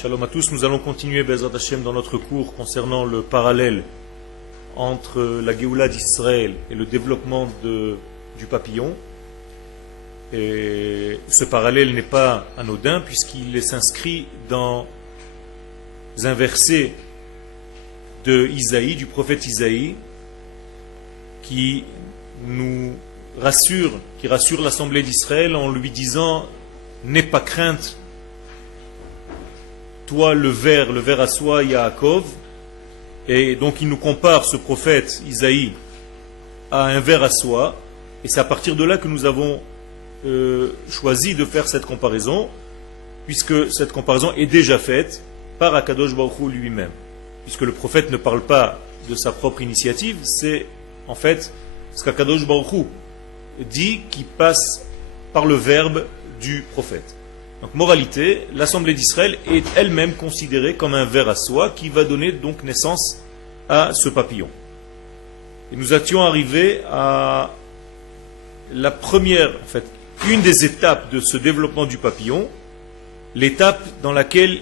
Shalom à tous, nous allons continuer Bezrat Hashem dans notre cours concernant le parallèle entre la Géoula d'Israël et le développement du papillon. Et ce parallèle n'est pas anodin puisqu'il s'inscrit dans un verset de Isaïe, du prophète Isaïe, qui nous rassure, qui rassure l'assemblée d'Israël en lui disant « N'aie pas crainte, toi le ver à soie, Yaakov ». Et donc il nous compare, ce prophète Isaïe, à un ver à soie, et c'est à partir de là que nous avons choisi de faire cette comparaison, puisque cette comparaison est déjà faite par Akadosh Baruch Hu lui-même. Puisque le prophète ne parle pas de sa propre initiative, c'est en fait ce qu'Akadosh Baruch Hu dit qui passe par le verbe du prophète. Donc moralité, l'assemblée d'Israël est elle-même considérée comme un ver à soie qui va donner donc naissance à ce papillon. Et nous étions arrivés à la première, en fait, une des étapes de ce développement du papillon, l'étape dans laquelle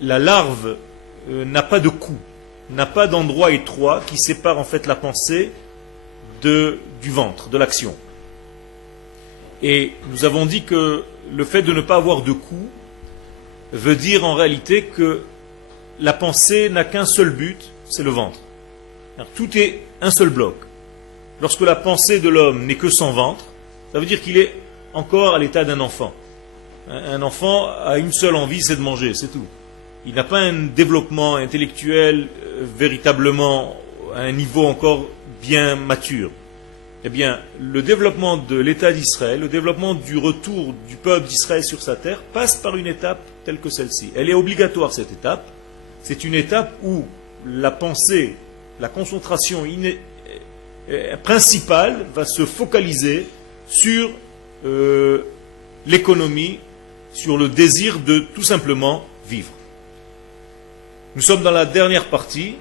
la larve n'a pas de cou, n'a pas d'endroit étroit qui sépare en fait la pensée du ventre, de l'action. Et nous avons dit que le fait de ne pas avoir de cou veut dire en réalité que la pensée n'a qu'un seul but, c'est le ventre. Alors, tout est un seul bloc. Lorsque la pensée de l'homme n'est que son ventre, ça veut dire qu'il est encore à l'état d'un enfant. Un enfant a une seule envie, c'est de manger, c'est tout. Il n'a pas un développement intellectuel véritablement à un niveau encore bien mature. Eh bien, le développement de l'État d'Israël, le développement du retour du peuple d'Israël sur sa terre, passe par une étape telle que celle-ci. Elle est obligatoire, cette étape. C'est une étape où la pensée, la concentration principale va se focaliser sur l'économie, sur le désir de tout simplement vivre. Nous sommes dans la dernière partie.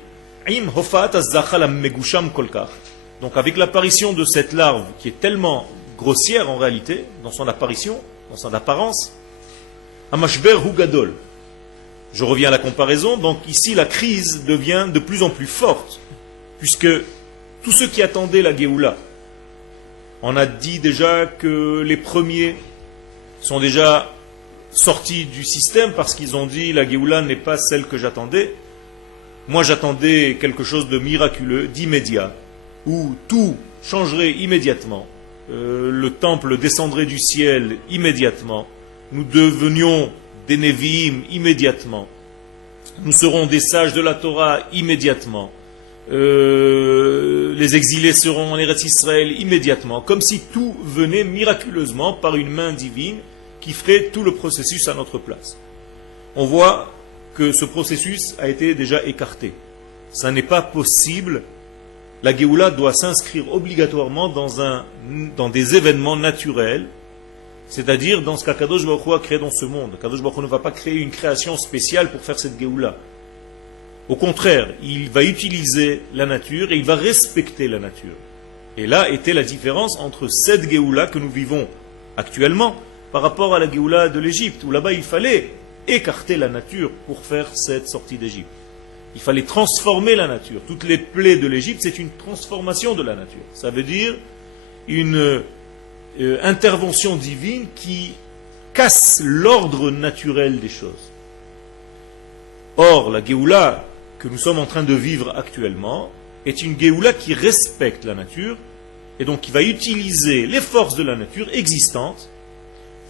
Donc avec l'apparition de cette larve qui est tellement grossière en réalité, dans son apparition, dans son apparence, Amashber Hugadol. Je reviens à la comparaison, donc ici la crise devient de plus en plus forte, puisque tous ceux qui attendaient la Géoula, on a dit déjà que les premiers sont déjà sortis du système parce qu'ils ont dit la Géoula n'est pas celle que j'attendais. Moi j'attendais quelque chose de miraculeux, d'immédiat, où tout changerait immédiatement, le temple descendrait du ciel immédiatement, nous devenions des Nevi'im immédiatement, nous serons des sages de la Torah immédiatement, les exilés seront en Eretz Israël immédiatement, comme si tout venait miraculeusement par une main divine qui ferait tout le processus à notre place. On voit que ce processus a été déjà écarté. Ça n'est pas possible. La Géoula doit s'inscrire obligatoirement dans des événements naturels, c'est-à-dire dans ce qu'Akadosh Baruch Hu a créé dans ce monde. Akadosh Baruch Hu ne va pas créer une création spéciale pour faire cette Géoula. Au contraire, il va utiliser la nature et il va respecter la nature. Et là était la différence entre cette Géoula que nous vivons actuellement par rapport à la Géoula de l'Égypte, où là-bas il fallait écarter la nature pour faire cette sortie d'Égypte. Il fallait transformer la nature. Toutes les plaies de l'Égypte, c'est une transformation de la nature. Ça veut dire une intervention divine qui casse l'ordre naturel des choses. Or, la Géoula que nous sommes en train de vivre actuellement est une Géoula qui respecte la nature et donc qui va utiliser les forces de la nature existantes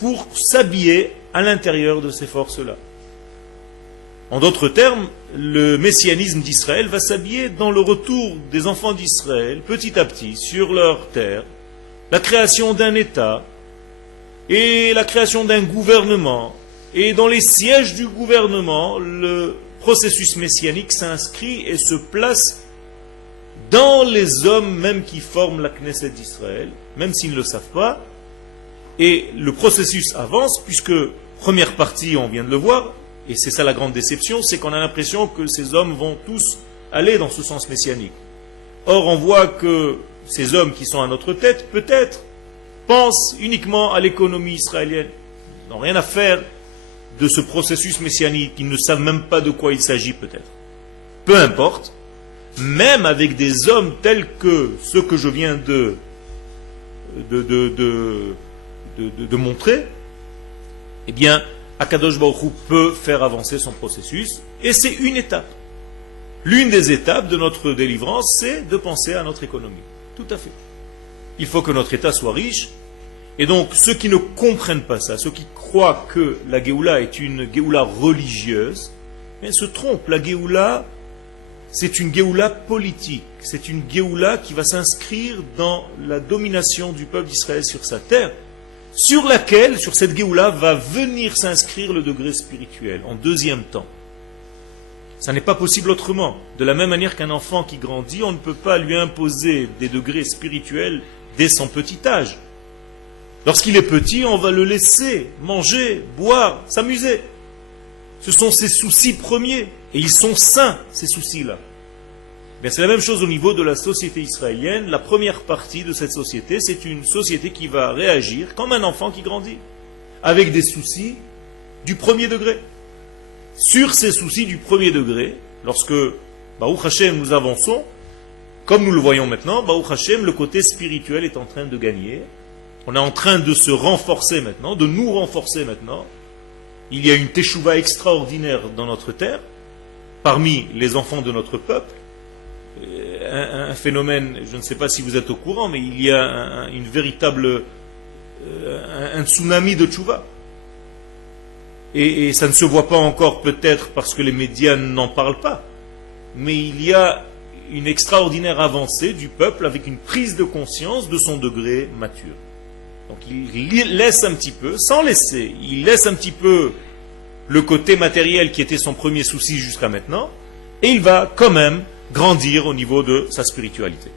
pour s'habiller à l'intérieur de ces forces-là. En d'autres termes, le messianisme d'Israël va s'habiller dans le retour des enfants d'Israël, petit à petit, sur leur terre, la création d'un État et la création d'un gouvernement. Et dans les sièges du gouvernement, le processus messianique s'inscrit et se place dans les hommes même qui forment la Knesset d'Israël, même s'ils ne le savent pas. Et le processus avance, puisque, première partie, on vient de le voir, et c'est ça la grande déception, c'est qu'on a l'impression que ces hommes vont tous aller dans ce sens messianique. Or, on voit que ces hommes qui sont à notre tête, peut-être, pensent uniquement à l'économie israélienne. Ils n'ont rien à faire de ce processus messianique, ils ne savent même pas de quoi il s'agit peut-être. Peu importe, même avec des hommes tels que ceux que je viens de montrer, eh bien, Akadosh Baruch Hu peut faire avancer son processus, et c'est une étape. L'une des étapes de notre délivrance, c'est de penser à notre économie. Tout à fait. Il faut que notre État soit riche, et donc ceux qui ne comprennent pas ça, ceux qui croient que la Géoula est une Géoula religieuse, se trompent. La Géoula, c'est une Géoula politique, c'est une Géoula qui va s'inscrire dans la domination du peuple d'Israël sur sa terre, sur laquelle, sur cette Géoula, va venir s'inscrire le degré spirituel, en deuxième temps. Ça n'est pas possible autrement. De la même manière qu'un enfant qui grandit, on ne peut pas lui imposer des degrés spirituels dès son petit âge. Lorsqu'il est petit, on va le laisser manger, boire, s'amuser. Ce sont ses soucis premiers. Et ils sont sains, ces soucis-là. C'est la même chose au niveau de la société israélienne. La première partie de cette société, c'est une société qui va réagir comme un enfant qui grandit, avec des soucis du premier degré. Sur ces soucis du premier degré, lorsque, Baruch Hashem, nous avançons, comme nous le voyons maintenant, Baruch Hashem, le côté spirituel est en train de gagner. On est en train de se renforcer maintenant, de nous renforcer maintenant. Il y a une teshuva extraordinaire dans notre terre, parmi les enfants de notre peuple. Un phénomène, je ne sais pas si vous êtes au courant, mais il y a une véritable un tsunami de teshuva. Et ça ne se voit pas encore peut-être parce que les médias n'en parlent pas. Mais il y a une extraordinaire avancée du peuple avec une prise de conscience de son degré mature. Donc il laisse un petit peu, sans laisser, il laisse un petit peu le côté matériel qui était son premier souci jusqu'à maintenant, et il va quand même grandir au niveau de sa spiritualité.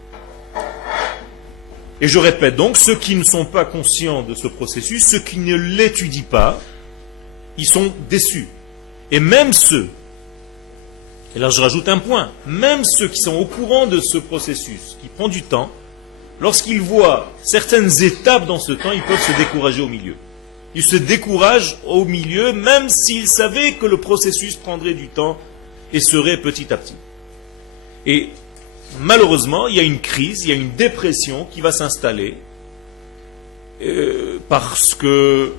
Et je répète donc, ceux qui ne sont pas conscients de ce processus, ceux qui ne l'étudient pas, ils sont déçus. Et même ceux, et là je rajoute un point, même ceux qui sont au courant de ce processus, qui prend du temps, lorsqu'ils voient certaines étapes dans ce temps, ils peuvent se décourager au milieu. Ils se découragent au milieu, même s'ils savaient que le processus prendrait du temps et serait petit à petit. Et malheureusement, il y a une crise, il y a une dépression qui va s'installer parce que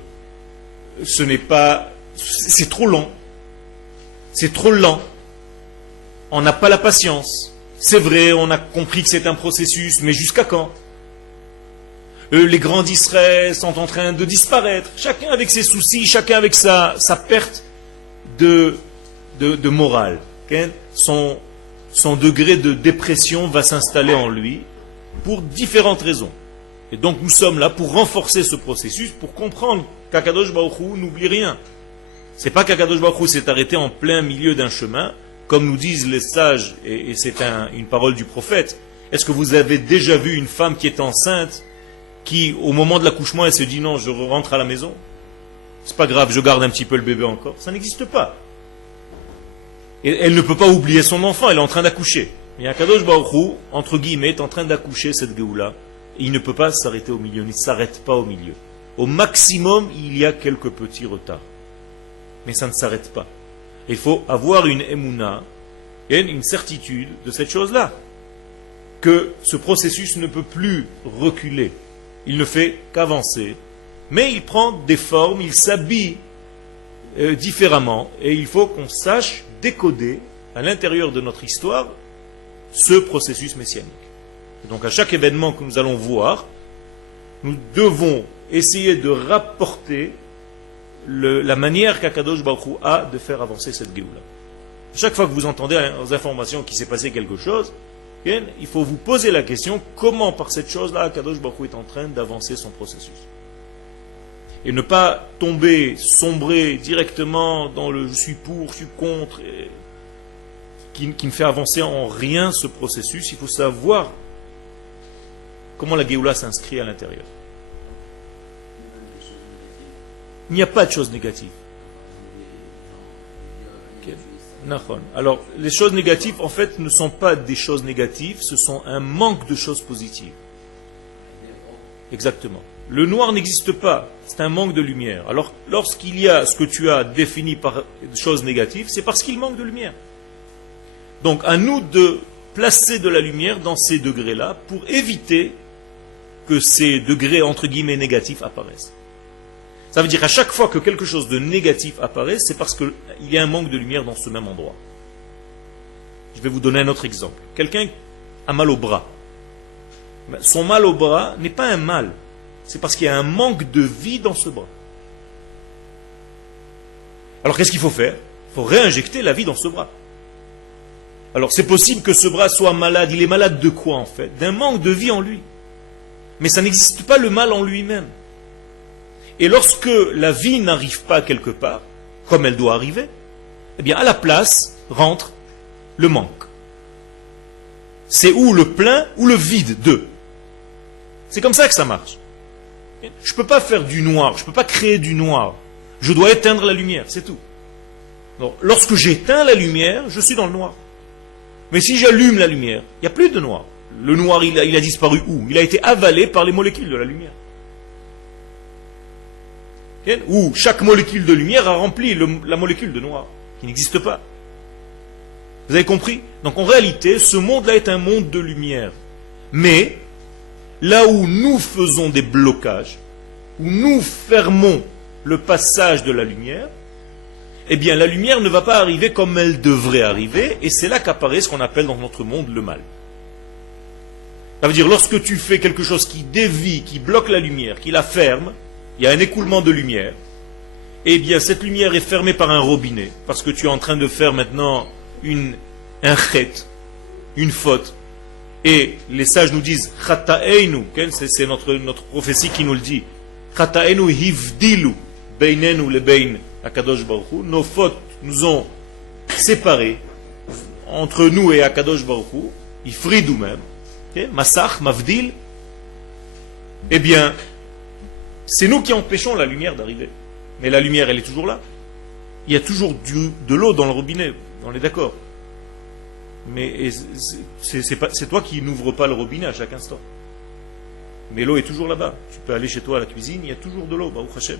ce n'est pas... c'est trop long. C'est trop lent. On n'a pas la patience. C'est vrai, on a compris que c'est un processus, mais jusqu'à quand? Les grands d'Israël sont en train de disparaître. Chacun avec ses soucis, chacun avec sa perte de morale. Okay? Son degré de dépression va s'installer en lui pour différentes raisons. Et donc nous sommes là pour renforcer ce processus, pour comprendre qu'Akadosh Baruch Hu n'oublie rien. C'est pas qu'Akadosh Baruch Hu s'est arrêté en plein milieu d'un chemin, comme nous disent les sages, et c'est une parole du prophète. Est-ce que vous avez déjà vu une femme qui est enceinte, qui au moment de l'accouchement elle se dit non, je rentre à la maison, c'est pas grave, je garde un petit peu le bébé encore? Ça n'existe pas. Et elle ne peut pas oublier son enfant, elle est en train d'accoucher. Et Akadosh Baruch Hu, entre guillemets, est en train d'accoucher cette Géoula. Et il ne peut pas s'arrêter au milieu, il ne s'arrête pas au milieu. Au maximum, il y a quelques petits retards. Mais ça ne s'arrête pas. Il faut avoir une émouna, une certitude de cette chose-là. Que ce processus ne peut plus reculer. Il ne fait qu'avancer. Mais il prend des formes, il s'habille différemment. Et il faut qu'on sache décoder à l'intérieur de notre histoire ce processus messianique. Et donc à chaque événement que nous allons voir, nous devons essayer de rapporter la manière qu'Akadosh Baruch Hu a de faire avancer cette Géoula. Chaque fois que vous entendez aux informations qu'il s'est passé quelque chose, il faut vous poser la question, comment par cette chose-là Akadosh Baruch Hu est en train d'avancer son processus. Et ne pas tomber, sombrer directement dans le je suis pour, je suis contre, qui ne fait avancer en rien ce processus. Il faut savoir comment la Géoula s'inscrit à l'intérieur. Il n'y a pas de choses négatives. Okay. Alors, les choses négatives, en fait, ne sont pas des choses négatives, ce sont un manque de choses positives. Exactement. Le noir n'existe pas, c'est un manque de lumière. Alors, lorsqu'il y a ce que tu as défini par chose négative, c'est parce qu'il manque de lumière. Donc, à nous de placer de la lumière dans ces degrés-là pour éviter que ces degrés, entre guillemets, négatifs apparaissent. Ça veut dire qu'à chaque fois que quelque chose de négatif apparaît, c'est parce qu'il y a un manque de lumière dans ce même endroit. Je vais vous donner un autre exemple. Quelqu'un a mal au bras. Son mal au bras n'est pas un mal. C'est parce qu'il y a un manque de vie dans ce bras. Alors qu'est-ce qu'il faut faire? Il faut réinjecter la vie dans ce bras. Alors c'est possible que ce bras soit malade. Il est malade de quoi en fait? D'un manque de vie en lui. Mais ça n'existe pas le mal en lui-même. Et lorsque la vie n'arrive pas quelque part, comme elle doit arriver, eh bien à la place rentre le manque. C'est ou le plein ou le vide d'eux. C'est comme ça que ça marche. Je ne peux pas faire du noir, je ne peux pas créer du noir. Je dois éteindre la lumière, c'est tout. Donc, lorsque j'éteins la lumière, je suis dans le noir. Mais si j'allume la lumière, il n'y a plus de noir. Le noir, il a disparu où? Il a été avalé par les molécules de la lumière. Où chaque molécule de lumière a rempli la molécule de noir, qui n'existe pas. Vous avez compris? Donc en réalité, ce monde-là est un monde de lumière. Mais, là où nous faisons des blocages, où nous fermons le passage de la lumière, eh bien la lumière ne va pas arriver comme elle devrait arriver, et c'est là qu'apparaît ce qu'on appelle dans notre monde le mal. Ça veut dire, lorsque tu fais quelque chose qui dévie, qui bloque la lumière, qui la ferme, il y a un écoulement de lumière, eh bien cette lumière est fermée par un robinet, parce que tu es en train de faire maintenant un chet, une faute. Et les sages nous disent, Chata'einu, c'est notre prophétie qui nous le dit, Chata'einu hivdilu, beinenu lebein Akadosh Baruch Hu, nos fautes nous ont séparés, entre nous et Akadosh Baruch Hu, ifridou même, Masach, Mavdil, eh bien, c'est nous qui empêchons la lumière d'arriver. Mais la lumière, elle est toujours là. Il y a toujours de l'eau dans le robinet, on est d'accord. Mais c'est toi qui n'ouvres pas le robinet à chaque instant. Mais l'eau est toujours là-bas. Tu peux aller chez toi à la cuisine, il y a toujours de l'eau, Baruch Hashem.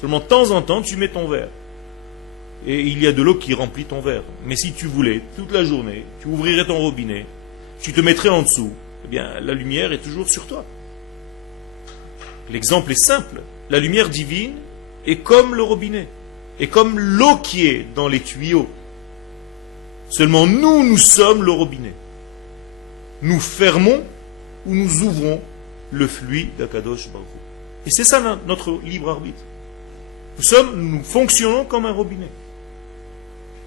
Seulement de temps en temps, tu mets ton verre. Et il y a de l'eau qui remplit ton verre. Mais si tu voulais, toute la journée, tu ouvrirais ton robinet, tu te mettrais en dessous, eh bien, la lumière est toujours sur toi. L'exemple est simple. La lumière divine est comme le robinet, est comme l'eau qui est dans les tuyaux. Seulement nous sommes le robinet. Nous fermons ou nous ouvrons le flux d'Akadosh Baruch Hu. Et c'est ça notre libre arbitre. Nous fonctionnons comme un robinet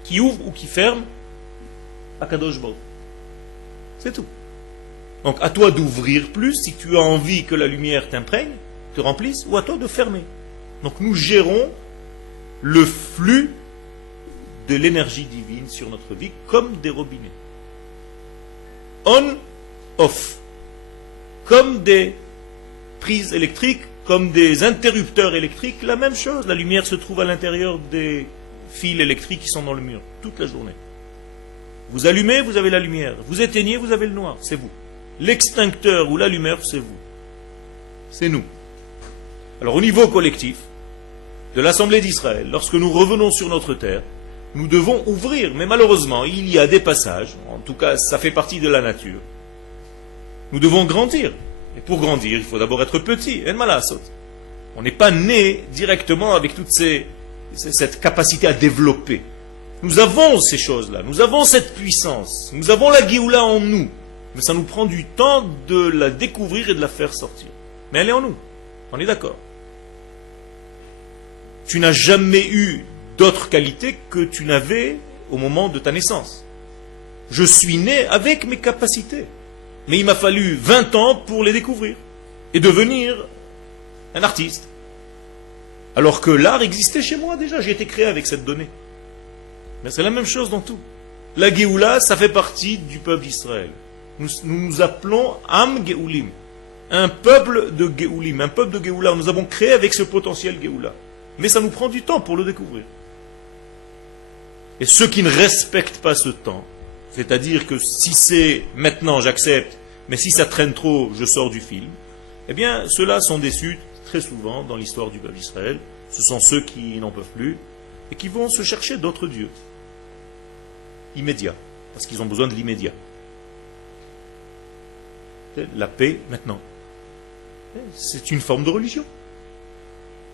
qui ouvre ou qui ferme Akadosh Baruch Hu. C'est tout. Donc à toi d'ouvrir plus si tu as envie que la lumière t'imprègne, te remplisse, ou à toi de fermer. Donc nous gérons le flux de l'énergie divine sur notre vie comme des robinets. On, off. Comme des prises électriques, comme des interrupteurs électriques, la même chose. La lumière se trouve à l'intérieur des fils électriques qui sont dans le mur toute la journée. Vous allumez, vous avez la lumière. Vous éteignez, vous avez le noir. C'est vous. L'extincteur ou l'allumeur, c'est vous. C'est nous. Alors au niveau collectif de l'Assemblée d'Israël, lorsque nous revenons sur notre terre, nous devons ouvrir. Mais malheureusement, il y a des passages, en tout cas ça fait partie de la nature. Nous devons grandir. Et pour grandir, il faut d'abord être petit. On n'est pas né directement avec toute cette capacité à développer. Nous avons ces choses-là, nous avons cette puissance, nous avons la Géoula en nous. Mais ça nous prend du temps de la découvrir et de la faire sortir. Mais elle est en nous, on est d'accord. Tu n'as jamais eu d'autres qualités que tu n'avais au moment de ta naissance. Je suis né avec mes capacités. Mais il m'a fallu 20 ans pour les découvrir et devenir un artiste. Alors que l'art existait chez moi déjà, j'ai été créé avec cette donnée. Mais c'est la même chose dans tout. La Géoula, ça fait partie du peuple d'Israël. Nous nous appelons Am Géoulim, un peuple de Géoulim, un peuple de Géoula. Nous avons créé avec ce potentiel Géoula. Mais ça nous prend du temps pour le découvrir. Et ceux qui ne respectent pas ce temps, c'est-à-dire que si c'est maintenant, j'accepte, mais si ça traîne trop, je sors du film, Eh bien, ceux-là sont déçus très souvent dans l'histoire du peuple d'Israël. Ce sont ceux qui n'en peuvent plus et qui vont se chercher d'autres dieux immédiats, parce qu'ils ont besoin de l'immédiat. La paix maintenant. C'est une forme de religion.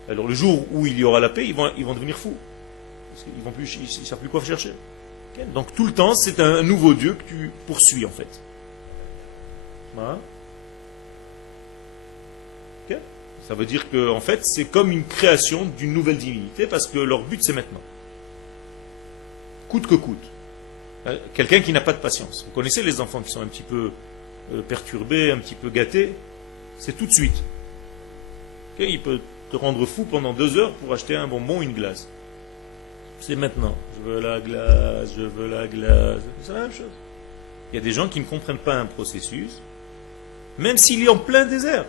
Alors le jour où il y aura la paix, ils vont devenir fous. Parce qu'ils ne savent plus quoi chercher. Donc tout le temps, c'est un nouveau Dieu que tu poursuis en fait. Voilà. Ça veut dire que en fait, c'est comme une création d'une nouvelle divinité parce que leur but c'est maintenant. Coûte que coûte. Quelqu'un qui n'a pas de patience. Vous connaissez les enfants qui sont un petit peu perturbés, un petit peu gâtés, c'est tout de suite. Il peut te rendre fou pendant 2 heures pour acheter un bonbon ou une glace. C'est maintenant. Je veux la glace, je veux la glace. C'est la même chose. Il y a des gens qui ne comprennent pas un processus, même s'il est en plein désert.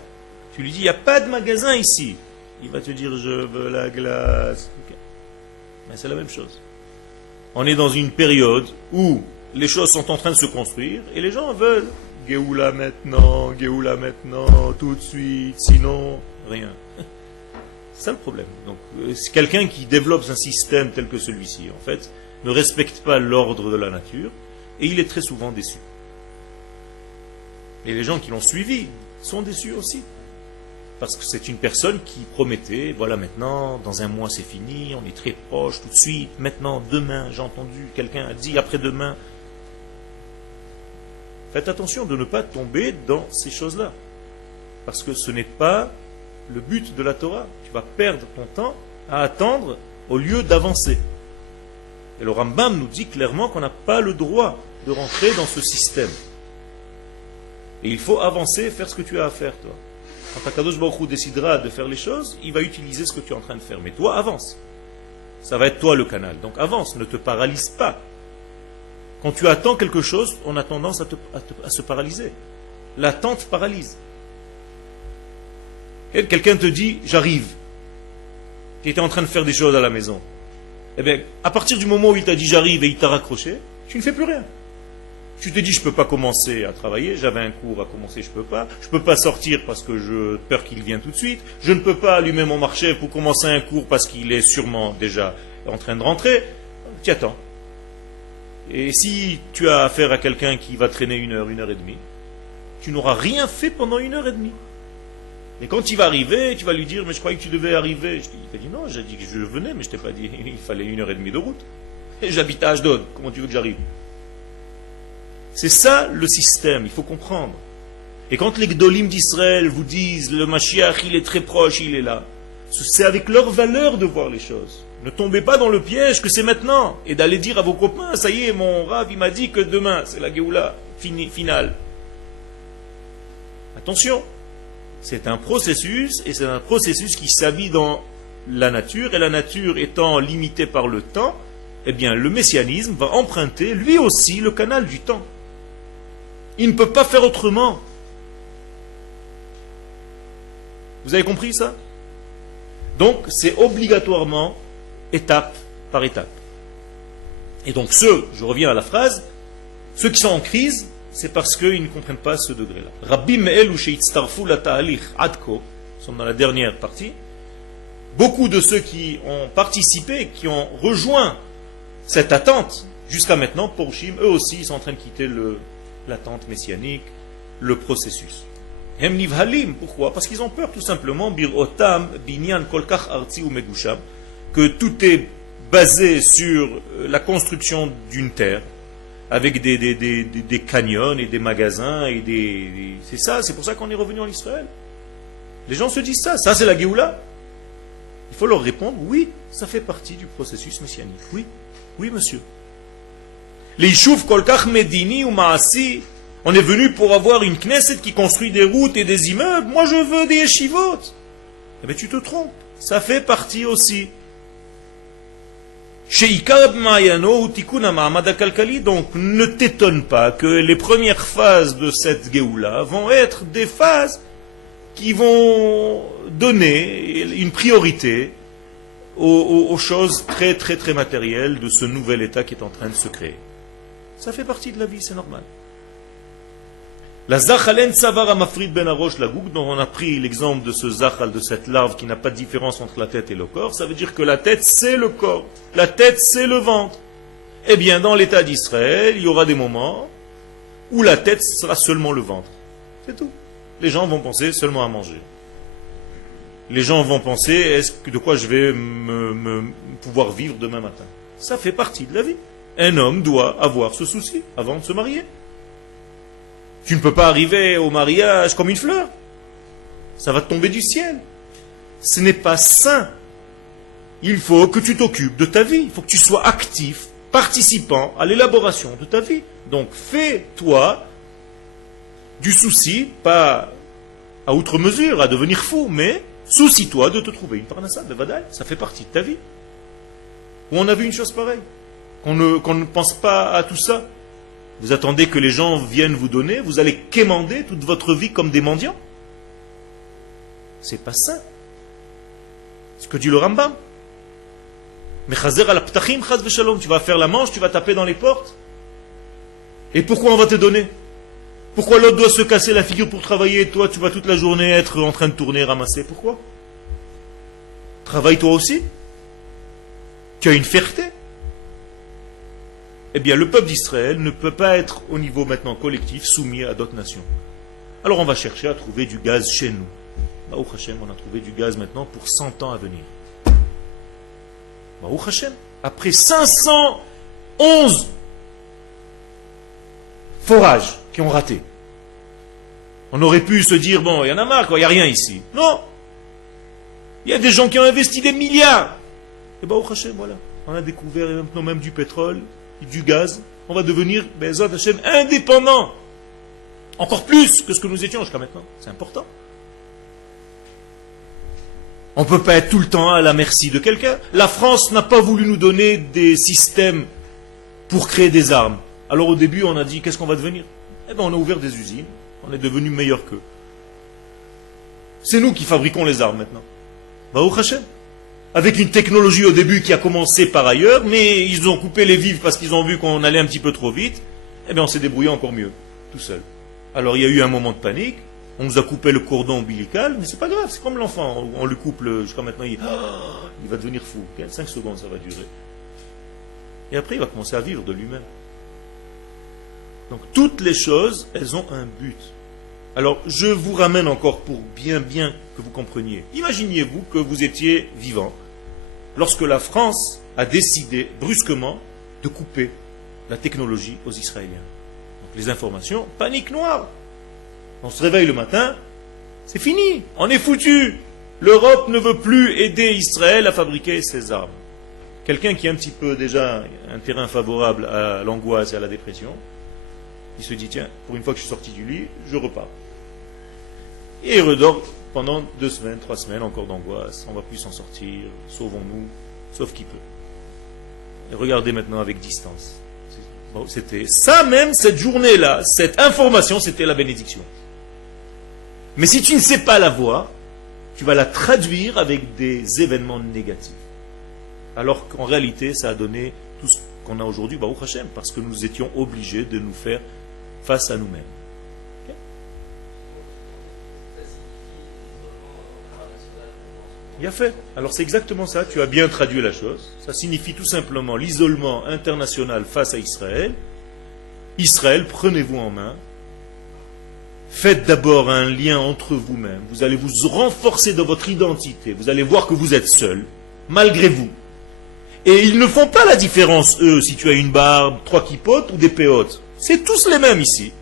Tu lui dis, il n'y a pas de magasin ici. Il va te dire, je veux la glace. Okay. Mais c'est la même chose. On est dans une période où les choses sont en train de se construire et les gens veulent Géoula maintenant, tout de suite, sinon rien. C'est ça le problème. Donc, c'est quelqu'un qui développe un système tel que celui-ci, en fait, ne respecte pas l'ordre de la nature et il est très souvent déçu. Et les gens qui l'ont suivi sont déçus aussi. Parce que c'est une personne qui promettait, voilà maintenant, dans 1 mois c'est fini, on est très proche tout de suite, maintenant, demain, j'ai entendu, quelqu'un a dit après-demain. Faites attention de ne pas tomber dans ces choses-là. Parce que ce n'est pas le but de la Torah. Tu vas perdre ton temps à attendre au lieu d'avancer. Et le Rambam nous dit clairement qu'on n'a pas le droit de rentrer dans ce système. Et il faut avancer et faire ce que tu as à faire, toi. Quand Akadosh Baruch Hu décidera de faire les choses, il va utiliser ce que tu es en train de faire. Mais toi, avance. Ça va être toi le canal. Donc avance, ne te paralyse pas. Quand tu attends quelque chose, on a tendance à se paralyser. L'attente paralyse. Et quelqu'un te dit, j'arrive. Tu étais en train de faire des choses à la maison. Eh bien, à partir du moment où il t'a dit j'arrive et il t'a raccroché, tu ne fais plus rien. Tu te dis, je ne peux pas commencer à travailler, j'avais un cours à commencer, je ne peux pas sortir parce que je peur qu'il vienne tout de suite, je ne peux pas allumer mon marché pour commencer un cours parce qu'il est sûrement déjà en train de rentrer, tu attends. Et si tu as affaire à quelqu'un qui va traîner 1 heure, 1 heure et demie, tu n'auras rien fait pendant 1 heure et demie. Et quand il va arriver, tu vas lui dire, mais je croyais que tu devais arriver. Il t'a dit, non, j'ai dit que je venais, mais je t'ai pas dit, il fallait 1 heure et demie de route. Et j'habite à Ashdod, comment tu veux que j'arrive? C'est ça le système, il faut comprendre. Et quand les Gdolim d'Israël vous disent le Mashiach il est très proche, il est là, c'est avec leur valeur de voir les choses. Ne tombez pas dans le piège que c'est maintenant et d'aller dire à vos copains, ça y est, mon Rav il m'a dit que demain c'est la Géoula finale. Attention, c'est un processus et c'est un processus qui s'habille dans la nature et la nature étant limitée par le temps, eh bien le messianisme va emprunter lui aussi le canal du temps. Il ne peut pas faire autrement. Vous avez compris ça? Donc, c'est obligatoirement étape par étape. Et donc, je reviens à la phrase, ceux qui sont en crise, c'est parce qu'ils ne comprennent pas ce degré-là. Rabbi Me'el ou Sheitztarfu la ta'alich adko, nous sommes dans la dernière partie, beaucoup de ceux qui ont participé, qui ont rejoint cette attente, jusqu'à maintenant, Porshim, eux aussi, ils sont en train de quitter l'attente messianique, le processus. Hem nivhalim, pourquoi? Parce qu'ils ont peur tout simplement, birotam, binyan kolkach artzi ou megusham, que tout est basé sur la construction d'une terre, avec des canyons et des magasins, c'est ça, c'est pour ça qu'on est revenu en Israël. Les gens se disent ça c'est la Géoula. Il faut leur répondre, oui, ça fait partie du processus messianique. Oui, oui monsieur. Les Yishuv kolkach medini ou maasi, on est venu pour avoir une Knesset qui construit des routes et des immeubles. Moi, je veux des yeshivot. Eh bien, tu te trompes. Ça fait partie aussi. Donc, ne t'étonne pas que les premières phases de cette Géoula vont être des phases qui vont donner une priorité aux choses très, très, très matérielles de ce nouvel état qui est en train de se créer. Ça fait partie de la vie, c'est normal. La zachalen savar amafrid ben arosh lagouk, dont on a pris l'exemple de ce zachal, de cette larve qui n'a pas de différence entre la tête et le corps, ça veut dire que la tête c'est le corps, la tête c'est le ventre. Eh bien, dans l'état d'Israël, il y aura des moments où la tête sera seulement le ventre. C'est tout. Les gens vont penser seulement à manger. Les gens vont penser, de quoi je vais pouvoir vivre demain matin. Ça fait partie de la vie. Un homme doit avoir ce souci avant de se marier. Tu ne peux pas arriver au mariage comme une fleur. Ça va tomber du ciel. Ce n'est pas sain. Il faut que tu t'occupes de ta vie. Il faut que tu sois actif, participant à l'élaboration de ta vie. Donc fais-toi du souci, pas à outre mesure, à devenir fou, mais soucie-toi de te trouver une parnassa, bevadaï, ça fait partie de ta vie. Où on a vu une chose pareille, qu'on ne pense pas à tout ça. Vous attendez que les gens viennent vous donner, vous allez quémander toute votre vie comme des mendiants. C'est pas ça. Ce que dit le Rambam. Mais chazer al ptachim chaz v'shalom, tu vas faire la manche, tu vas taper dans les portes. Et pourquoi on va te donner? Pourquoi l'autre doit se casser la figure pour travailler et toi tu vas toute la journée être en train de tourner, ramasser? Pourquoi? Travaille toi aussi. Tu as une fierté. Eh bien, le peuple d'Israël ne peut pas être au niveau maintenant collectif soumis à d'autres nations. Alors on va chercher à trouver du gaz chez nous. Baruch Hashem, on a trouvé du gaz maintenant pour 100 ans à venir. Baruch Hashem, après 511 forages qui ont raté. On aurait pu se dire, bon, il y en a marre, quoi, il n'y a rien ici. Non. Il y a des gens qui ont investi des milliards. Et Baruch Hashem, voilà. On a découvert maintenant même du pétrole, du gaz. On va devenir, Bezat Hashem, indépendant. Encore plus que ce que nous étions jusqu'à maintenant. C'est important. On ne peut pas être tout le temps à la merci de quelqu'un. La France n'a pas voulu nous donner des systèmes pour créer des armes. Alors au début, on a dit, qu'est-ce qu'on va devenir? Eh bien, on a ouvert des usines. On est devenus meilleurs qu'eux. C'est nous qui fabriquons les armes maintenant. Baruch Hashem. Avec une technologie au début qui a commencé par ailleurs, mais ils ont coupé les vivres parce qu'ils ont vu qu'on allait un petit peu trop vite. Eh bien, on s'est débrouillé encore mieux, tout seul. Alors il y a eu un moment de panique. On nous a coupé le cordon ombilical, mais c'est pas grave, c'est comme l'enfant. On le coupe jusqu'à maintenant, il va devenir fou. 5 secondes, ça va durer. Et après, il va commencer à vivre de lui-même. Donc, toutes les choses, elles ont un but. Alors, je vous ramène encore pour bien que vous compreniez. Imaginez-vous que vous étiez vivant lorsque la France a décidé brusquement de couper la technologie aux Israéliens. Donc, les informations, panique noire. On se réveille le matin, c'est fini, on est foutu. L'Europe ne veut plus aider Israël à fabriquer ses armes. Quelqu'un qui a un petit peu déjà un terrain favorable à l'angoisse et à la dépression, il se dit, tiens, pour une fois que je suis sorti du lit, je repars. Et il redort pendant 2 semaines, 3 semaines, encore d'angoisse, on ne va plus s'en sortir, sauvons-nous, sauf qui peut. Et regardez maintenant avec distance. Bon, c'était ça même, cette journée-là, cette information, c'était la bénédiction. Mais si tu ne sais pas la voir, tu vas la traduire avec des événements négatifs. Alors qu'en réalité, ça a donné tout ce qu'on a aujourd'hui, Baruch Hashem, parce que nous étions obligés de nous faire face à nous-mêmes. Okay? Bien fait. Alors c'est exactement ça, tu as bien traduit la chose. Ça signifie tout simplement l'isolement international face à Israël. Israël, prenez-vous en main. Faites d'abord un lien entre vous-même. Vous allez vous renforcer dans votre identité. Vous allez voir que vous êtes seul, malgré vous. Et ils ne font pas la différence, eux, si tu as une barbe, 3 kippotes ou des péotes. C'est tous les mêmes ici.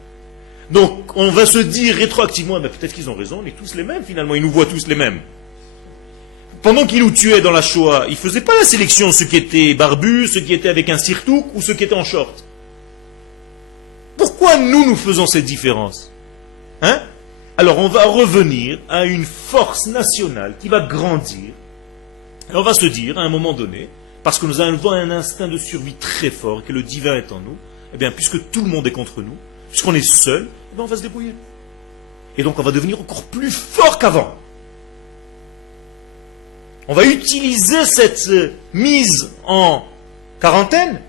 Donc, on va se dire rétroactivement, ben, peut-être qu'ils ont raison, on est tous les mêmes finalement, ils nous voient tous les mêmes. Pendant qu'ils nous tuaient dans la Shoah, ils ne faisaient pas la sélection, ceux qui étaient barbus, ceux qui étaient avec un sirtouk ou ceux qui étaient en short. Pourquoi nous faisons cette différence? Hein? Alors on va revenir à une force nationale qui va grandir. Et on va se dire, à un moment donné, parce que nous avons un instinct de survie très fort, et que le divin est en nous, eh bien, puisque tout le monde est contre nous, puisqu'on est seul, eh bien, on va se débrouiller. Et donc on va devenir encore plus fort qu'avant. On va utiliser cette mise en quarantaine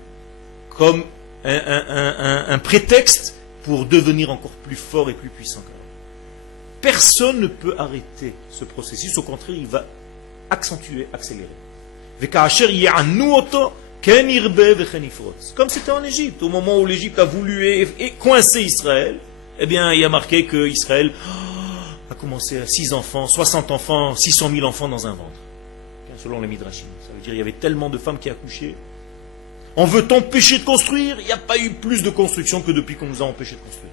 comme un prétexte pour devenir encore plus fort et plus puissant. Personne ne peut arrêter ce processus, au contraire, il va accentuer, accélérer. Comme c'était en Égypte, au moment où l'Égypte a voulu coincer Israël, eh bien, il y a marqué que Israël a commencé à 6 enfants, 60 enfants, 600 000 enfants dans un ventre. Selon les Midrashim. Ça veut dire qu'il y avait tellement de femmes qui accouchaient. On veut t'empêcher de construire, il n'y a pas eu plus de construction que depuis qu'on nous a empêché de construire.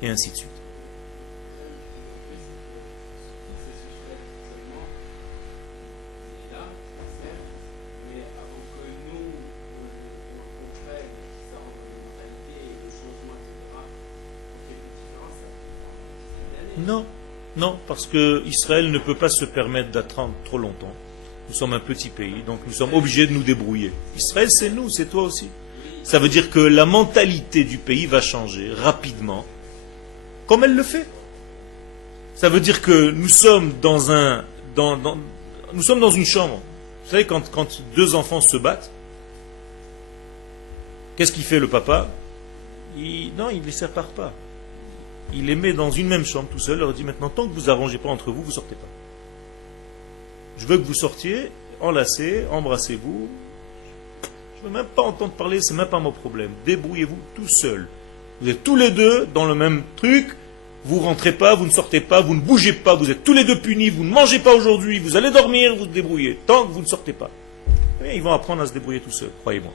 Et ainsi de suite. Non, non, parce que Israël ne peut pas se permettre d'attendre trop longtemps. Nous sommes un petit pays, donc nous sommes obligés de nous débrouiller. Israël, c'est nous, c'est toi aussi. Ça veut dire que la mentalité du pays va changer rapidement, comme elle le fait. Ça veut dire que nous sommes dans une chambre. Vous savez, quand 2 enfants se battent, qu'est-ce qu'il fait le papa? Non, il ne les sépare pas. Il les met dans une même chambre tout seul, leur dit maintenant, tant que vous arrangez pas entre vous, vous sortez pas. Je veux que vous sortiez, enlacez, embrassez-vous. Je ne veux même pas entendre parler, c'est même pas mon problème. Débrouillez-vous tout seul. Vous êtes tous les deux dans le même truc, vous rentrez pas, vous ne sortez pas, vous ne bougez pas, vous êtes tous les deux punis, vous ne mangez pas aujourd'hui, vous allez dormir, vous vous débrouillez, tant que vous ne sortez pas. Et ils vont apprendre à se débrouiller tout seuls, croyez-moi.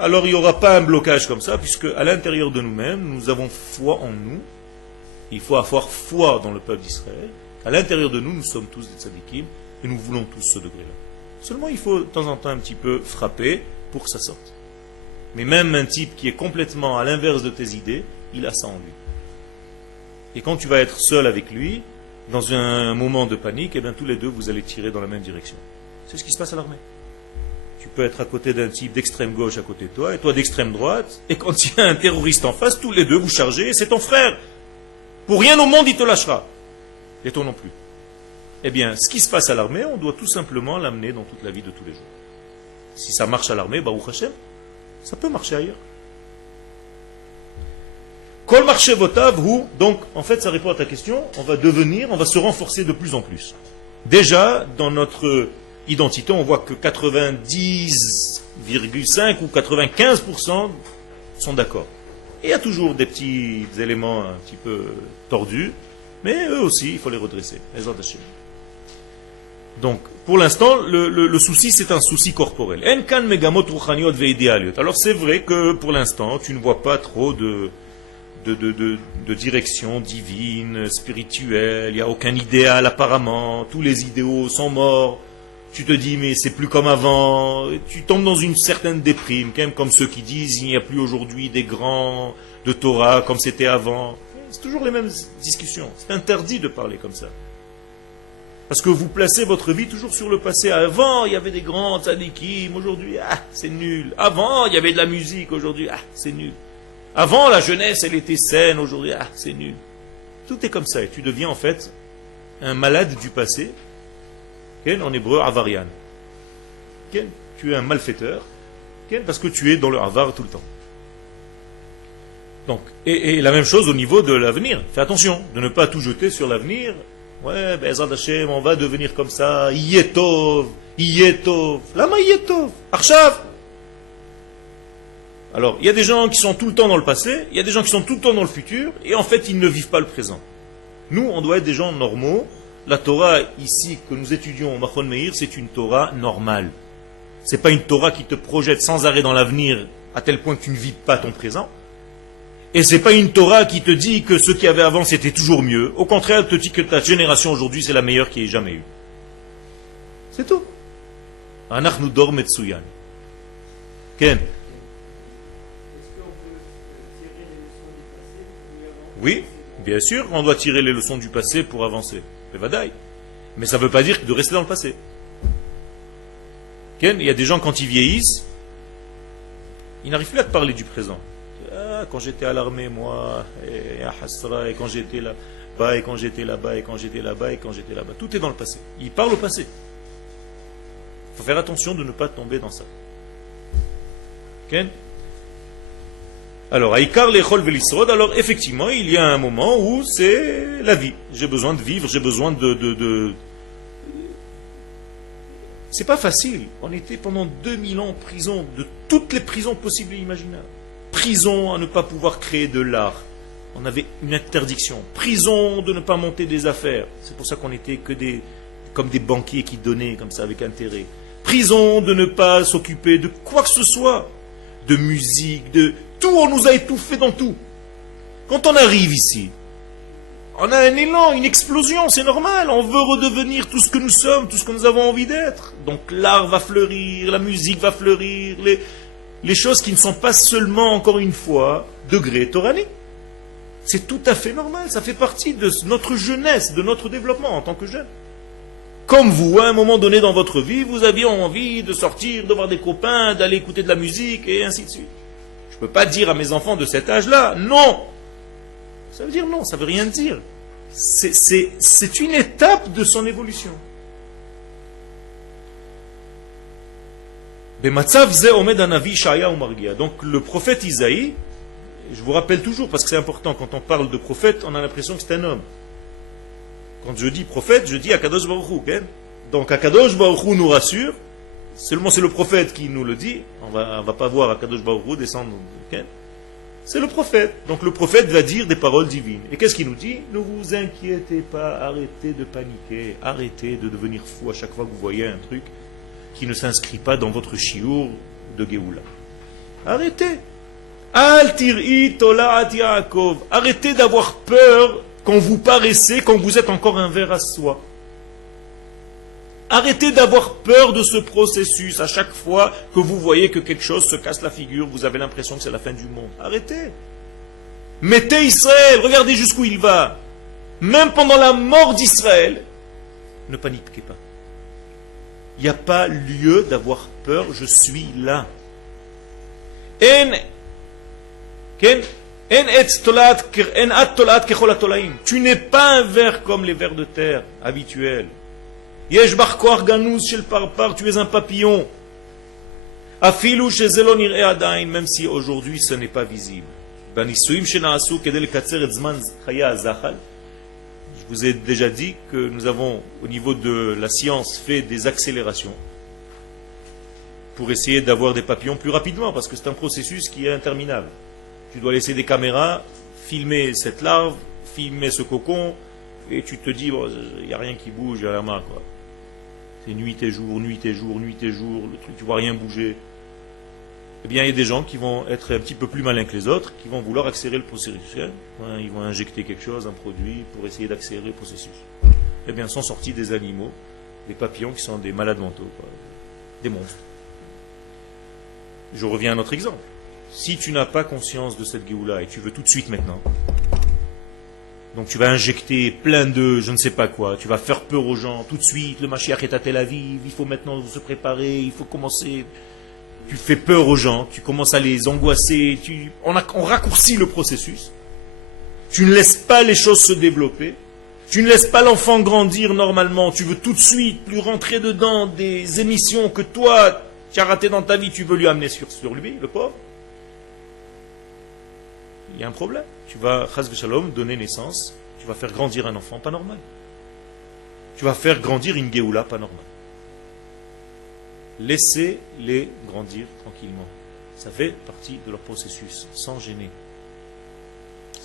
Alors il n'y aura pas un blocage comme ça, puisque à l'intérieur de nous-mêmes, nous avons foi en nous. Il faut avoir foi dans le peuple d'Israël. À l'intérieur de nous, nous sommes tous des tzadikim, et nous voulons tous ce degré-là. Seulement, il faut de temps en temps un petit peu frapper pour que ça sorte. Mais même un type qui est complètement à l'inverse de tes idées, il a ça en lui. Et quand tu vas être seul avec lui, dans un moment de panique, eh bien tous les deux, vous allez tirer dans la même direction. C'est ce qui se passe à l'armée. Tu peux être à côté d'un type d'extrême gauche à côté de toi, et toi d'extrême droite, et quand il y a un terroriste en face, tous les deux vous chargez, et c'est ton frère. Pour rien au monde, il te lâchera. Et toi non plus. Eh bien, ce qui se passe à l'armée, on doit tout simplement l'amener dans toute la vie de tous les jours. Si ça marche à l'armée, Baruch Hashem, ça peut marcher ailleurs. Kol marché votav ou, donc, en fait, ça répond à ta question, on va se renforcer de plus en plus. Déjà, dans notre identité, on voit que 90,5 ou 95% sont d'accord. Et il y a toujours des petits éléments un petit peu tordus, mais eux aussi, il faut les redresser. Donc, pour l'instant, le souci, c'est un souci corporel. Alors, c'est vrai que pour l'instant, tu ne vois pas trop de direction divine, spirituelle, il n'y a aucun idéal apparemment, tous les idéaux sont morts. Tu te dis, mais c'est plus comme avant. Tu tombes dans une certaine déprime, quand même, comme ceux qui disent, il n'y a plus aujourd'hui des grands de Torah comme c'était avant. C'est toujours les mêmes discussions. C'est interdit de parler comme ça. Parce que vous placez votre vie toujours sur le passé. Avant, il y avait des grands tzadikim. Aujourd'hui, c'est nul. Avant, il y avait de la musique. Aujourd'hui, c'est nul. Avant, la jeunesse, elle était saine. Aujourd'hui, c'est nul. Tout est comme ça. Et tu deviens en fait un malade du passé. En hébreu, avarian. Tu es un malfaiteur, parce que tu es dans le avar tout le temps. Donc, et la même chose au niveau de l'avenir. Fais attention de ne pas tout jeter sur l'avenir. Ouais, Be'ezrat Hashem, on va devenir comme ça. Yetov. Lama yetov. Arshav. Alors, il y a des gens qui sont tout le temps dans le passé, il y a des gens qui sont tout le temps dans le futur, et en fait, ils ne vivent pas le présent. Nous, on doit être des gens normaux. La Torah ici que nous étudions au Machon Meir, c'est une Torah normale. C'est pas une Torah qui te projette sans arrêt dans l'avenir à tel point que tu ne vis pas ton présent. Et c'est pas une Torah qui te dit que ce qu'il y avait avant c'était toujours mieux. Au contraire, elle te dit que ta génération aujourd'hui c'est la meilleure qu'il y ait jamais eu. C'est tout. Anach nous dor metsuyan. Ken. Oui, bien sûr, on doit tirer les leçons du passé pour avancer. Mais ça ne veut pas dire de rester dans le passé. Il y a des gens, quand ils vieillissent, ils n'arrivent plus à te parler du présent. Quand j'étais à l'armée, moi, et à Hasra, et quand j'étais là-bas, et quand j'étais là-bas, et quand j'étais là-bas, et quand j'étais là-bas. Tout est dans le passé. Ils parlent au passé. Il faut faire attention de ne pas tomber dans ça. Okay? Alors, Aïkar l'echol velisrod, alors effectivement, il y a un moment où c'est la vie. J'ai besoin de vivre, j'ai besoin de... C'est pas facile. On était pendant 2000 ans en prison, de toutes les prisons possibles et imaginables. Prison à ne pas pouvoir créer de l'art. On avait une interdiction. Prison de ne pas monter des affaires. C'est pour ça qu'on était que comme des banquiers qui donnaient comme ça avec intérêt. Prison de ne pas s'occuper de quoi que ce soit. De musique, de tout, on nous a étouffés dans tout. Quand on arrive ici, on a un élan, une explosion, c'est normal. On veut redevenir tout ce que nous sommes, tout ce que nous avons envie d'être. Donc l'art va fleurir, la musique va fleurir, les choses qui ne sont pas seulement, encore une fois, degré toranique. C'est tout à fait normal, ça fait partie de notre jeunesse, de notre développement en tant que jeunes. Comme vous, à un moment donné dans votre vie, vous aviez envie de sortir, de voir des copains, d'aller écouter de la musique, et ainsi de suite. Je ne peux pas dire à mes enfants de cet âge-là, non. Ça veut dire non, ça ne veut rien dire. C'est une étape de son évolution. Donc le prophète Isaïe, je vous rappelle toujours, parce que c'est important, quand on parle de prophète, on a l'impression que c'est un homme. Quand je dis prophète, je dis Akadosh Baruch Hu. Okay? Donc Akadosh Baruch Hu nous rassure, seulement c'est le prophète qui nous le dit, on va pas voir Akadosh Baruch Hu descendre. Okay? C'est le prophète. Donc le prophète va dire des paroles divines. Et qu'est-ce qu'il nous dit? Ne vous inquiétez pas, arrêtez de paniquer, arrêtez de devenir fou à chaque fois que vous voyez un truc qui ne s'inscrit pas dans votre chiour de Géoula. Arrêtez. Al tir'i tola'at Yaakov. Arrêtez d'avoir peur quand vous paraissez, quand vous êtes encore un ver à soie. Arrêtez d'avoir peur de ce processus. À chaque fois que vous voyez que quelque chose se casse la figure, vous avez l'impression que c'est la fin du monde. Arrêtez. Mettez Israël, regardez jusqu'où il va. Même pendant la mort d'Israël, ne paniquez pas. Il n'y a pas lieu d'avoir peur, je suis là. Tu n'es pas un ver comme les vers de terre habituels. Tu es un papillon. Même si aujourd'hui ce n'est pas visible. Je vous ai déjà dit que nous avons au niveau de la science fait des accélérations pour essayer d'avoir des papillons plus rapidement, parce que c'est un processus qui est interminable. Tu dois laisser des caméras, filmer cette larve, filmer ce cocon, et tu te dis, bon, il n'y a rien qui bouge à la main, quoi. C'est nuit et jour, nuit et jour, nuit et jour, le truc, tu vois rien bouger. Eh bien, il y a des gens qui vont être un petit peu plus malins que les autres, qui vont vouloir accélérer le processus. Ils vont injecter quelque chose, un produit, pour essayer d'accélérer le processus. Eh bien, sont sortis des animaux, des papillons qui sont des malades mentaux, quoi. Des monstres. Je reviens à notre exemple. Si tu n'as pas conscience de cette Géoula et tu veux tout de suite maintenant, donc tu vas injecter plein de je ne sais pas quoi, tu vas faire peur aux gens tout de suite, le Mashiach est à Tel Aviv, il faut maintenant se préparer, il faut commencer. Tu fais peur aux gens, tu commences à les angoisser, on raccourcit le processus. Tu ne laisses pas les choses se développer. Tu ne laisses pas l'enfant grandir normalement. Tu veux tout de suite lui rentrer dedans des émissions que toi, tu as ratées dans ta vie, tu veux lui amener sur lui, le pauvre. Il y a un problème. Tu vas, chas v'shalom, donner naissance, tu vas faire grandir un enfant pas normal. Tu vas faire grandir une Géoula pas normale. Laissez-les grandir tranquillement. Ça fait partie de leur processus, sans gêner.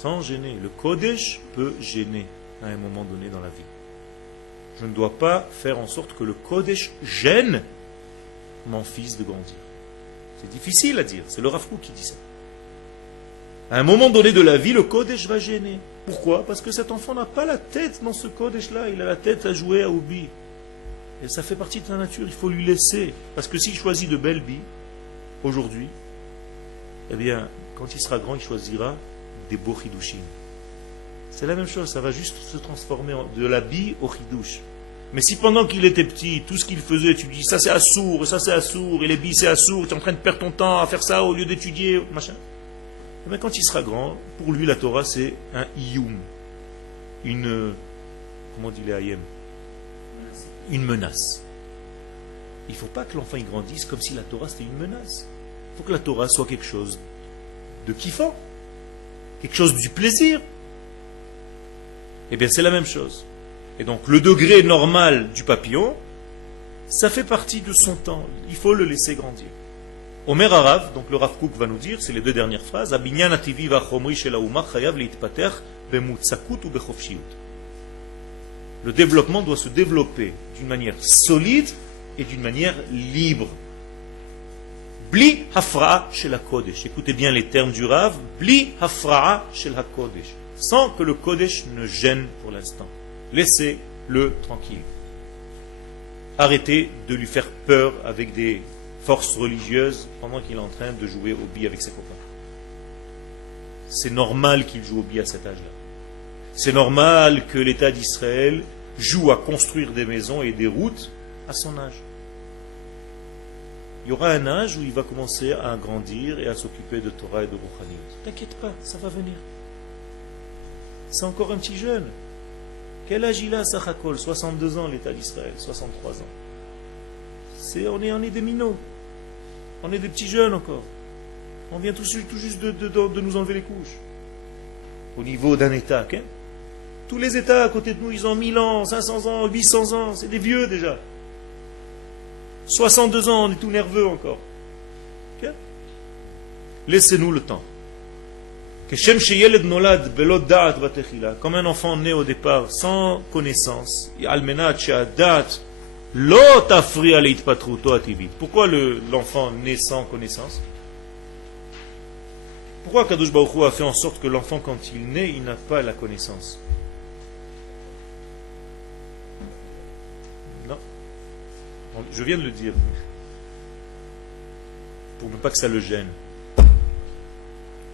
Sans gêner. Le Kodesh peut gêner à un moment donné dans la vie. Je ne dois pas faire en sorte que le Kodesh gêne mon fils de grandir. C'est difficile à dire, c'est le Rav Kook qui dit ça. À un moment donné de la vie, le Kodesh va gêner. Pourquoi? Parce que cet enfant n'a pas la tête dans ce Kodesh-là, il a la tête à jouer à Oubi. Et ça fait partie de la nature, il faut lui laisser. Parce que s'il choisit de belles billes, aujourd'hui, eh bien, quand il sera grand, il choisira des beaux chidushim. C'est la même chose, ça va juste se transformer de la bille au chidush. Mais si pendant qu'il était petit, tout ce qu'il faisait, tu dis ça c'est assour, et ça c'est assour, et les billes c'est assour, tu es en train de perdre ton temps à faire ça au lieu d'étudier, machin. Mais quand il sera grand, pour lui la Torah c'est un iyum, comment on dit les ayem, une menace. Il ne faut pas que l'enfant il grandisse comme si la Torah c'était une menace. Il faut que la Torah soit quelque chose de kiffant, quelque chose du plaisir. Eh bien, c'est la même chose. Et donc, le degré normal du papillon, ça fait partie de son temps. Il faut le laisser grandir. Omer Harav, donc le Rav Kook va nous dire, c'est les deux dernières phrases, Abinyan ativi vachomri shel haouma chayav leitpater bemutzakut ou bechofshiyut. Le développement doit se développer d'une manière solide et d'une manière libre. Bli hafra'a shel hakodesh. Écoutez bien les termes du Rav. Bli hafra'a shel hakodesh. Sans que le Kodesh ne gêne pour l'instant. Laissez-le tranquille. Arrêtez de lui faire peur avec des forces religieuses pendant qu'il est en train de jouer au billes avec ses copains. C'est normal qu'il joue au billes à cet âge-là. C'est normal que l'État d'Israël joue à construire des maisons et des routes à son âge. Il y aura un âge où il va commencer à grandir et à s'occuper de Torah et de Rouhaniyut. T'inquiète pas, ça va venir. C'est encore un petit jeune. Quel âge il a, Sachakol? 62 ans, l'État d'Israël, 63 ans. On est des minots. On est des petits jeunes encore. On vient tout juste de nous enlever les couches. Au niveau d'un État, okay? Tous les États à côté de nous, ils ont 1000 ans, 500 ans, 800 ans. C'est des vieux déjà. 62 ans, on est tout nerveux encore. Okay? Laissez-nous le temps. Comme un enfant né au départ sans connaissance, pourquoi l'enfant naît sans connaissance? Pourquoi Kadosh Baruch Hu a fait en sorte que l'enfant, quand il naît, il n'a pas la connaissance? Non. Je viens de le dire. Pour ne pas que ça le gêne.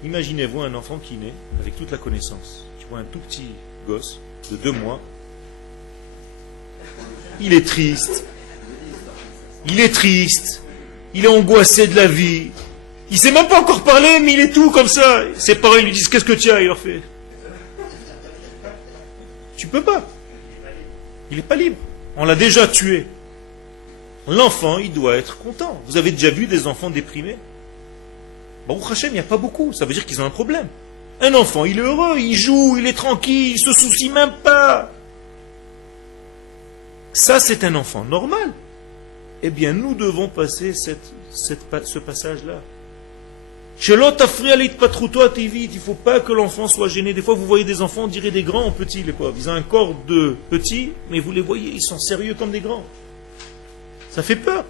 Imaginez-vous un enfant qui naît avec toute la connaissance. Tu vois un tout petit gosse de 2 mois. Il est triste. Il est angoissé de la vie. Il ne sait même pas encore parler, mais il est tout comme ça. Ses parents lui disent, qu'est-ce que tu as? Il leur fait, tu peux pas. Il n'est pas libre. On l'a déjà tué. L'enfant, il doit être content. Vous avez déjà vu des enfants déprimés? Baruch Hashem, il n'y a pas beaucoup. Ça veut dire qu'ils ont un problème. Un enfant, il est heureux, il joue, il est tranquille, il se soucie même pas. Ça, c'est un enfant normal. Eh bien, nous devons passer ce passage-là. Il ne faut pas que l'enfant soit gêné. Des fois, vous voyez des enfants, on dirait des grands en petits. Ils ont un corps de petits, mais vous les voyez, ils sont sérieux comme des grands. Ça fait peur.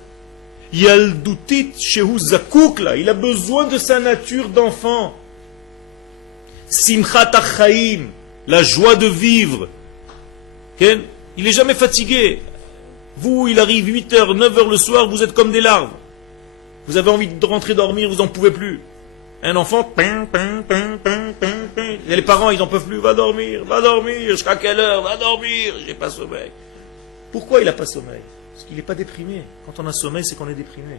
Yaldoutit shehu zakouk là, il a besoin de sa nature d'enfant. Simchat achaim, la joie de vivre. Il n'est jamais fatigué. Vous, il arrive 8h, 9h le soir, vous êtes comme des larves. Vous avez envie de rentrer dormir, vous n'en pouvez plus. Un enfant, et les parents, ils n'en peuvent plus. Va dormir, jusqu'à quelle heure? Va dormir, j'ai pas sommeil. Pourquoi il n'a pas sommeil? Parce qu'il n'est pas déprimé. Quand on a sommeil, c'est qu'on est déprimé.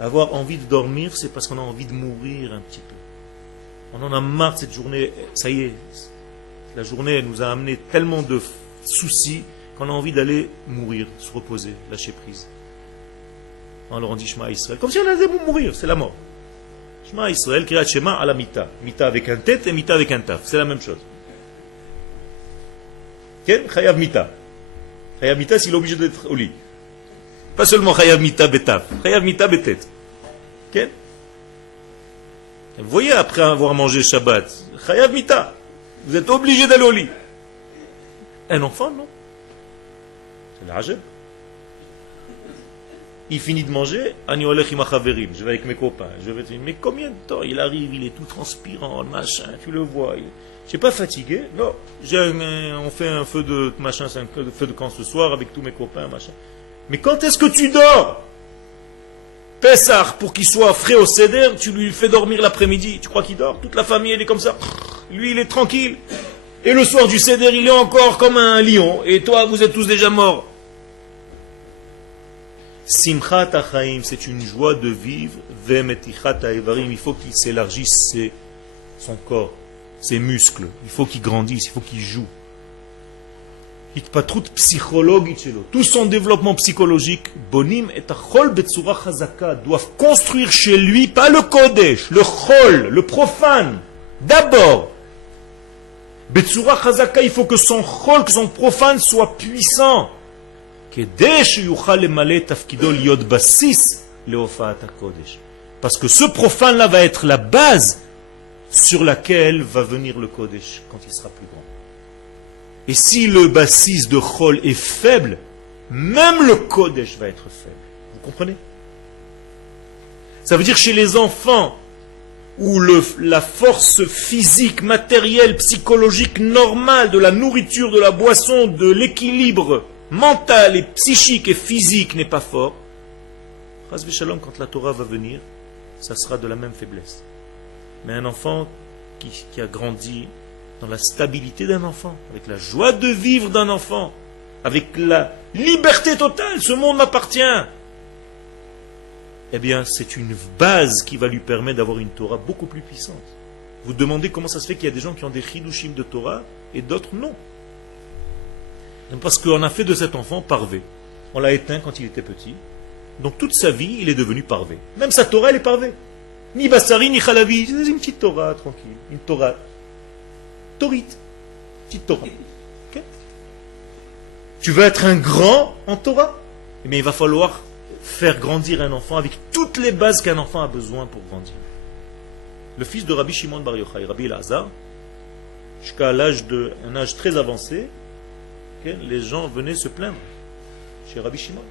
Avoir envie de dormir, c'est parce qu'on a envie de mourir un petit peu. On en a marre de cette journée. Ça y est, la journée nous a amené tellement de soucis qu'on a envie d'aller mourir, se reposer, lâcher prise. Alors on dit Shema Israël. Comme si on allait mourir, c'est la mort. Shema Israël, Kriyat Shema à la mita. Mita avec un tête et mita avec un taf. C'est la même chose. Ken Chayav mita. Chayav mita, s'il est obligé d'être au lit. Pas seulement Chayav mita betaf. Chayav mita betet. Ken. Vous voyez, après avoir mangé Shabbat, Chayav mita. Vous êtes obligé d'aller au lit. Un enfant, non. C'est l'ajab. Il finit de manger, je vais avec mes copains. Je vais dire, mais combien de temps? Il arrive, il est tout transpirant, machin, tu le vois. Je ne suis pas fatigué. Non, on fait un feu de machin, c'est un feu de camp ce soir avec tous mes copains, machin. Mais quand est-ce que tu dors? Pessah, pour qu'il soit frais au Seder, tu lui fais dormir l'après-midi. Tu crois qu'il dort? Toute la famille, elle est comme ça. Lui, il est tranquille. Et le soir du Seder, il est encore comme un lion. Et toi, vous êtes tous déjà morts. Simchat achaim, c'est une joie de vivre. Vemetichat ha'evarim, il faut qu'il s'élargisse son corps, ses muscles. Il faut qu'il grandisse, il faut qu'il joue. התפתחות פסיכולוגית שלו, tout son développement psychologique, בונים את החול בצורה חזקה, doivent construire chez lui, pas le kodesh, le chol, le profane, d'abord. בצורה חזקה, il faut que son chol, que son profane soit puissant, כדי שיוכל למלא את תפקידו להיות בסיס להופעת הקודש. Parce que ce profane-là va être la base sur laquelle va venir le kodesh quand il sera plus grand. Et si le bassis de Chol est faible, même le Kodesh va être faible. Vous comprenez? Ça veut dire chez les enfants où la force physique, matérielle, psychologique normale de la nourriture, de la boisson, de l'équilibre mental et psychique et physique n'est pas fort, Chas v'shalom, quand la Torah va venir, ça sera de la même faiblesse. Mais un enfant qui a grandi dans la stabilité d'un enfant, avec la joie de vivre d'un enfant, avec la liberté totale, ce monde m'appartient. Eh bien, c'est une base qui va lui permettre d'avoir une Torah beaucoup plus puissante. Vous demandez comment ça se fait qu'il y a des gens qui ont des chidushim de Torah et d'autres non. Parce qu'on a fait de cet enfant parvé. On l'a éteint quand il était petit. Donc toute sa vie, il est devenu parvé. Même sa Torah, elle est parvée. Ni Bassari, ni Khalavi. C'est une petite Torah tranquille. Une Torah. Torite. Petite Torah. Okay. Tu veux être un grand en Torah? Eh bien, il va falloir faire grandir un enfant avec toutes les bases qu'un enfant a besoin pour grandir. Le fils de Rabbi Shimon Bar Yochai, Rabbi Elazar, jusqu'à un âge très avancé, okay, les gens venaient se plaindre chez Rabbi Shimon.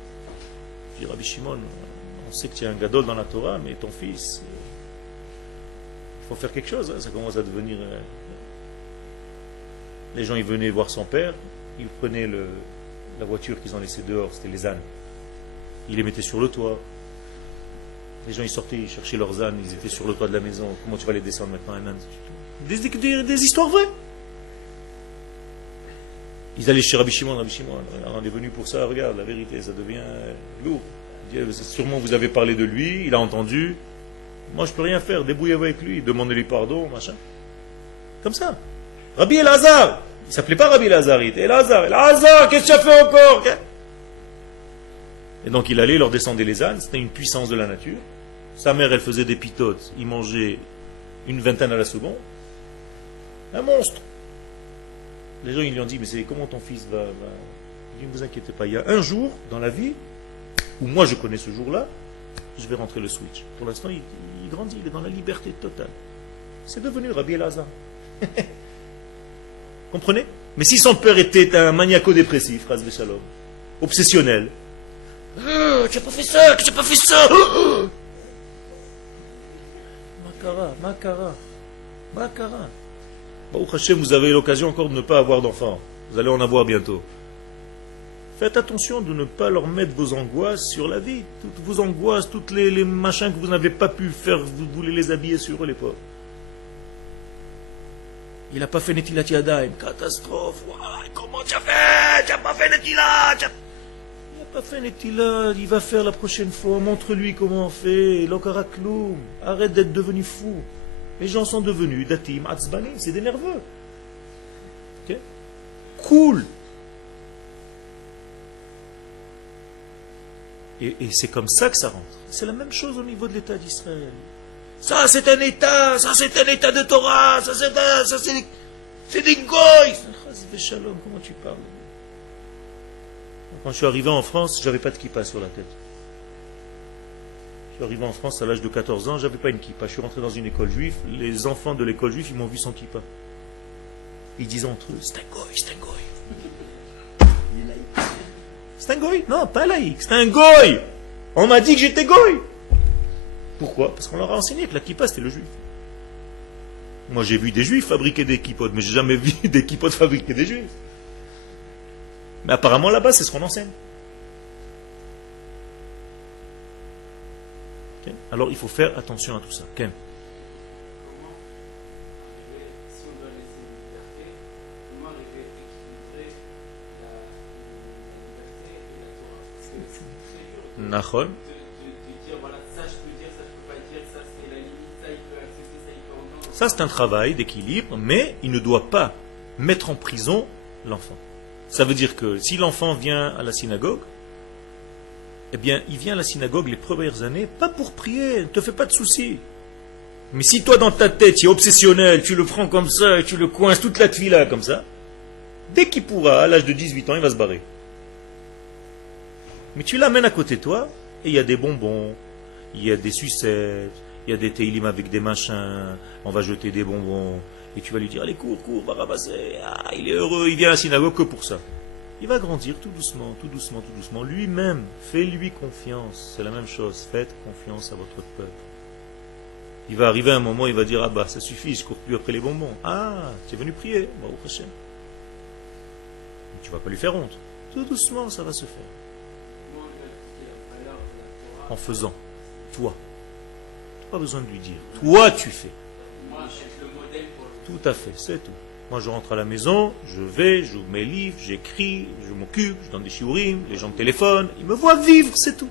Je dis, Rabbi Shimon, on sait que tu es un gadol dans la Torah, mais ton fils, il faut faire quelque chose, hein, ça commence à devenir... Les gens ils venaient voir son père, ils prenaient la voiture qu'ils ont laissée dehors, c'était les ânes. Ils les mettaient sur le toit. Les gens ils sortaient, ils cherchaient leurs ânes, ils étaient sur le toit de la maison. Comment tu vas les descendre maintenant, un âne? Des histoires vraies. Ils allaient chez Rabbi Shimon, on est venu pour ça, regarde, la vérité, ça devient lourd. Sûrement vous avez parlé de lui, il a entendu. Moi je peux rien faire, débrouillez-vous avec lui, demandez-lui pardon, machin. Comme ça. Rabbi Elazar, il ne s'appelait pas Rabbi Elazar, il était Elazar, qu'est-ce que tu as fait encore? Et donc il allait, il leur descendait les ânes, c'était une puissance de la nature. Sa mère, elle faisait des pitotes, il mangeait une vingtaine à la seconde. Un monstre. Les gens ils lui ont dit, mais c'est comment ton fils va... Il dit, ne vous inquiétez pas, il y a un jour dans la vie, où moi je connais ce jour-là, je vais rentrer le switch. Pour l'instant, il grandit, il est dans la liberté totale. C'est devenu Rabbi Elazar. Comprenez? Mais si son père était un maniaco-dépressif, Ras Veshalom, obsessionnel, tu n'as pas fait ça, tu n'as pas fait ça. Makara. Baruch Hashem, vous avez l'occasion encore de ne pas avoir d'enfants. Vous allez en avoir bientôt. Faites attention de ne pas leur mettre vos angoisses sur la vie. Toutes vos angoisses, toutes les machins que vous n'avez pas pu faire, vous voulez les habiller sur eux, les pauvres. Il n'a pas fait Netilat Yadayim. Catastrophe. Comment tu as fait? Tu n'as pas fait Netilat. Il n'a pas fait Netilat. Il va faire la prochaine fois. Montre-lui comment on fait. Lokarakloum. Arrête d'être devenu fou. Les gens sont devenus datim, atzbani. C'est des nerveux. Okay? Cool. Et c'est comme ça que ça rentre. C'est la même chose au niveau de l'État d'Israël. Ça c'est un État de Torah, c'est des goy. Comment tu parles? Quand je suis arrivé en France, j'avais pas de kippa sur la tête. Je suis arrivé en France à l'âge de 14 ans, j'avais pas une kippa. Je suis rentré dans une école juive, les enfants de l'école juive, ils m'ont vu sans kippa. Ils disaient entre eux, c'est un goy. C'est un goy? Non, pas laïque, c'est un goy. On m'a dit que j'étais goy. Pourquoi? Parce qu'on leur a enseigné que la kippa c'était le juif. Moi j'ai vu des juifs fabriquer des kippotes, mais j'ai jamais vu des kippotes fabriquer des juifs. Mais apparemment là-bas c'est ce qu'on enseigne. Okay? Alors il faut faire attention à tout ça. Ken? Nachon. Ça c'est un travail d'équilibre, mais il ne doit pas mettre en prison l'enfant. Ça veut dire que si l'enfant vient à la synagogue, eh bien, il vient à la synagogue les premières années, pas pour prier, ne te fais pas de soucis. Mais si toi, dans ta tête, tu es obsessionnel, tu le prends comme ça, et tu le coinces toute la tefila comme ça, dès qu'il pourra, à l'âge de 18 ans, il va se barrer. Mais tu l'amènes à côté de toi, et il y a des bonbons, il y a des sucettes, il y a des télim avec des machins, on va jeter des bonbons, et tu vas lui dire, allez, cours, va ramasser, ah, il est heureux, il vient à la synagogue que pour ça. Il va grandir tout doucement, tout doucement, tout doucement. Lui-même, fais-lui confiance. C'est la même chose. Faites confiance à votre peuple. Il va arriver un moment, il va dire, ah bah ça suffit, je ne cours plus après les bonbons. Ah, tu es venu prier. Bah, au Hashem. Tu ne vas pas lui faire honte. Tout doucement, ça va se faire. En faisant. Toi. Tu n'as pas besoin de lui dire. Toi, tu fais. Tout à fait, c'est tout. Moi, je rentre à la maison, je vais, j'ouvre mes livres, j'écris, je m'occupe, je donne des shiurim, les gens me téléphonent, ils me voient vivre, c'est tout.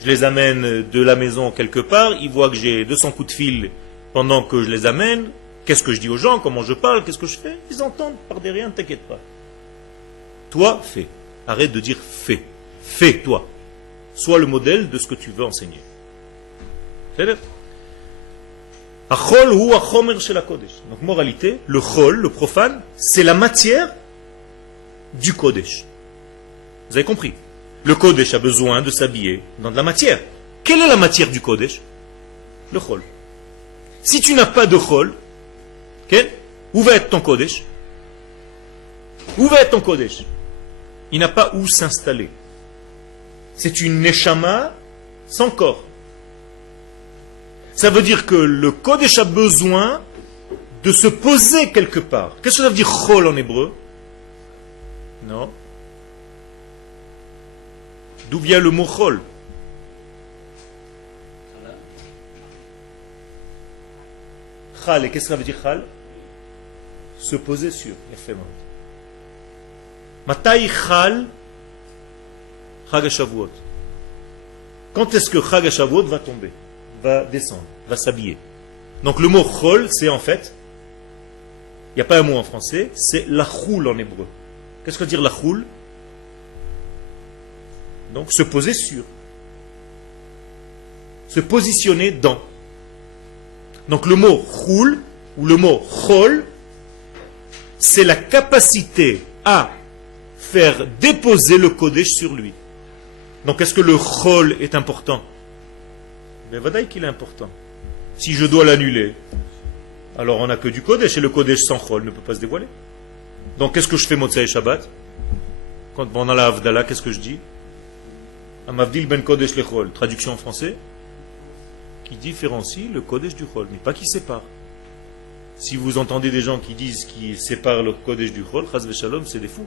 Je les amène de la maison quelque part, ils voient que j'ai 200 coups de fil pendant que je les amène. Qu'est-ce que je dis aux gens, comment je parle, qu'est-ce que je fais? Ils entendent par derrière, ne t'inquiète pas. Toi, fais. Arrête de dire fais. Fais, toi. Sois le modèle de ce que tu veux enseigner. C'est-à-dire donc, moralité, le chol, le profane, c'est la matière du kodesh. Vous avez compris? Le kodesh a besoin de s'habiller dans de la matière. Quelle est la matière du kodesh? Le chol. Si tu n'as pas de chol, où va être ton kodesh? Où va être ton kodesh? Il n'a pas où s'installer. C'est une neshama sans corps. Ça veut dire que le Kodesh a besoin de se poser quelque part. Qu'est-ce que ça veut dire chol en hébreu? Non. D'où vient le mot chol? Chal, et qu'est-ce que ça veut dire chal? Se poser sur. Matai chal Chag HaShavuot. Quand est-ce que Chag HaShavuot va tomber? Va descendre, va s'habiller. Donc le mot chol, c'est en fait, il n'y a pas un mot en français, c'est la choule en hébreu. Qu'est-ce que veut dire la choule? Donc se poser sur. Se positionner dans. Donc le mot choule, ou le mot chol, c'est la capacité à faire déposer le kodesh sur lui. Donc est-ce que le chol est important? Ben vadaï qu'il est important. Si je dois l'annuler, alors on n'a que du kodesh, et le kodesh sans chol ne peut pas se dévoiler. Donc qu'est-ce que je fais Motzei Shabbat? Quand on a la Havdalah, qu'est-ce que je dis? Amavdil ben kodesh le chol. Traduction en français, qui différencie le kodesh du chol, mais pas qui sépare. Si vous entendez des gens qui disent qu'ils séparent le kodesh du chol, chas v'shalom, c'est des fous.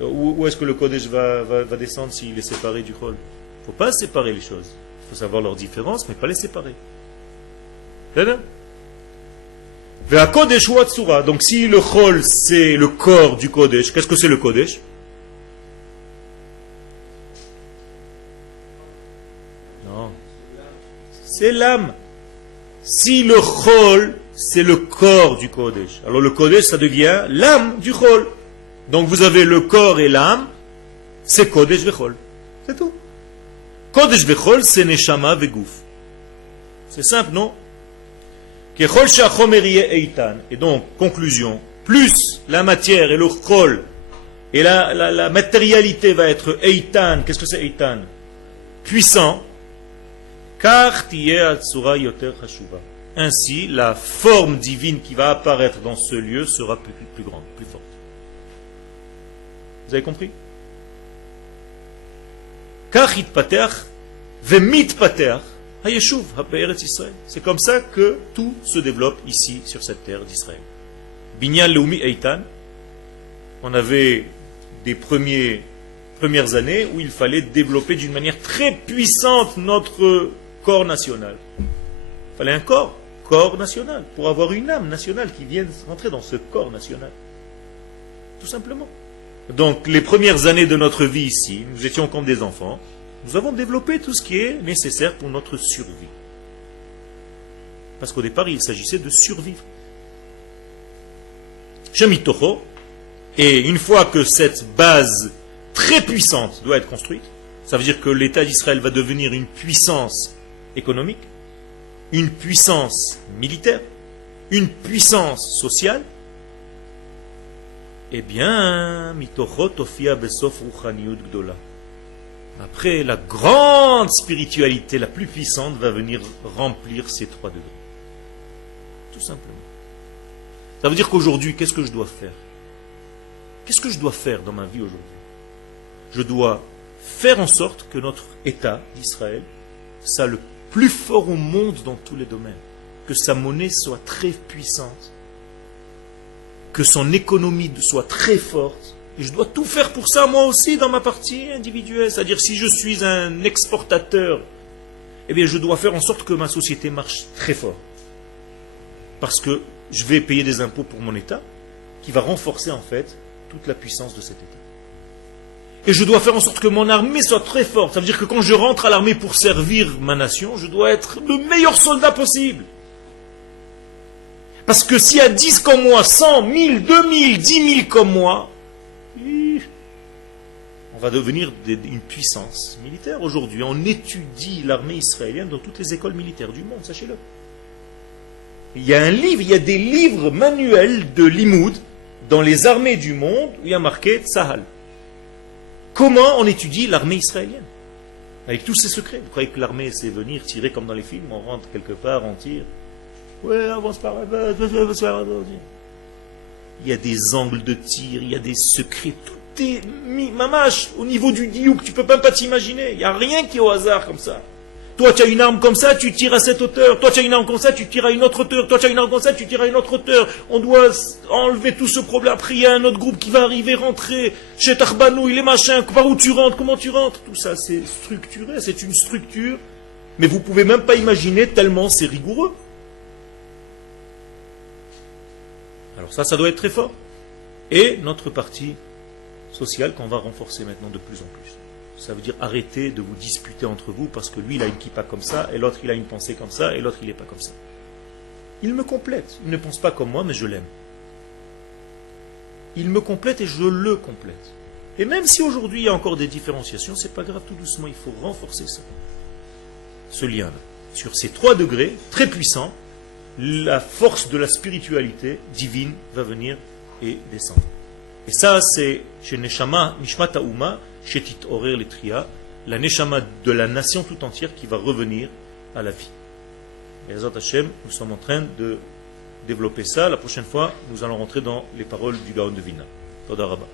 Où est-ce que le kodesh va descendre s'il est séparé du chol? Il ne faut pas séparer les choses. Il faut savoir leurs différences, mais pas les séparer. Donc si le chol c'est le corps du kodesh, qu'est-ce que c'est le kodesh? Non. C'est l'âme. Si le chol c'est le corps du kodesh, alors le kodesh ça devient l'âme du chol. Donc vous avez le corps et l'âme, c'est kodesh vechol. C'est tout. Kodesh vechol, c'est neshama vegouf. C'est simple, non? Kechol she'achomer yeh eitan. Et donc, conclusion, plus la matière et le chol et la matérialité va être eitan. Qu'est-ce que c'est eitan? Puissant. Kach tiyeh atzura yoter chashuva. Ainsi, la forme divine qui va apparaître dans ce lieu sera plus grande, plus forte. Vous avez compris? C'est comme ça que tout se développe ici sur cette terre d'Israël. Binyan Leumi Eitan, on avait des premières années où il fallait développer d'une manière très puissante notre corps national. Il fallait un corps national, pour avoir une âme nationale qui vienne rentrer dans ce corps national. Tout simplement. Donc, les premières années de notre vie ici, nous étions comme des enfants, nous avons développé tout ce qui est nécessaire pour notre survie. Parce qu'au départ, il s'agissait de survivre. Shemitocho, Et une fois que cette base très puissante doit être construite, ça veut dire que l'État d'Israël va devenir une puissance économique, une puissance militaire, une puissance sociale, eh bien, après, la grande spiritualité, la plus puissante, va venir remplir ces 3 degrés. Tout simplement. Ça veut dire qu'aujourd'hui, qu'est-ce que je dois faire? Qu'est-ce que je dois faire dans ma vie aujourd'hui? Je dois faire en sorte que notre État d'Israël soit le plus fort au monde dans tous les domaines. Que sa monnaie soit très puissante. Que son économie soit très forte. Et je dois tout faire pour ça, moi aussi, dans ma partie individuelle. C'est-à-dire, si je suis un exportateur, eh bien, je dois faire en sorte que ma société marche très fort. Parce que je vais payer des impôts pour mon État, qui va renforcer, en fait, toute la puissance de cet État. Et je dois faire en sorte que mon armée soit très forte. Ça veut dire que quand je rentre à l'armée pour servir ma nation, je dois être le meilleur soldat possible. Parce que s'il y a 10 comme moi, 100, 1000, 2000, 10 000 comme moi, on va devenir une puissance militaire. Aujourd'hui, on étudie l'armée israélienne dans toutes les écoles militaires du monde, sachez-le. Il y a un livre, il y a des livres manuels de Limoud dans les armées du monde où il y a marqué Tzahal. Comment on étudie l'armée israélienne? Avec tous ses secrets. Vous croyez que l'armée, c'est venir tirer comme dans les films, on rentre quelque part, on tire. Ouais, avance par là-bas. Il y a des angles de tir, il y a des secrets, tout est mis, mamache, au niveau du diouk, tu peux même pas t'imaginer. Il n'y a rien qui est au hasard comme ça. Toi, tu as une arme comme ça, tu tires à cette hauteur. Toi, tu as une arme comme ça, tu tires à une autre hauteur. Toi, tu as une arme comme ça, tu tires à une autre hauteur. On doit enlever tout ce problème. Après, il y a un autre groupe qui va arriver, rentrer chez Tarbanou, il est machin, par où tu rentres, comment tu rentres. Tout ça, c'est structuré, c'est une structure. Mais vous ne pouvez même pas imaginer tellement c'est rigoureux. Alors ça doit être très fort. Et notre partie sociale qu'on va renforcer maintenant de plus en plus. Ça veut dire arrêter de vous disputer entre vous parce que lui il a une kippa comme ça et l'autre il a une pensée comme ça et l'autre il n'est pas comme ça. Il me complète. Il ne pense pas comme moi mais je l'aime. Il me complète et je le complète. Et même si aujourd'hui il y a encore des différenciations, c'est pas grave, tout doucement, il faut renforcer ça. Ce lien-là. Sur ces 3 degrés très puissants, la force de la spiritualité divine va venir et descendre. Et ça, c'est chez Neshama, Mishmat Haouma, chez Tit Orer Letria, la Neshama de la nation tout entière qui va revenir à la vie. Et Hazrat Hashem, nous sommes en train de développer ça. La prochaine fois, nous allons rentrer dans les paroles du Gaon de Vilna. Toda Rabba.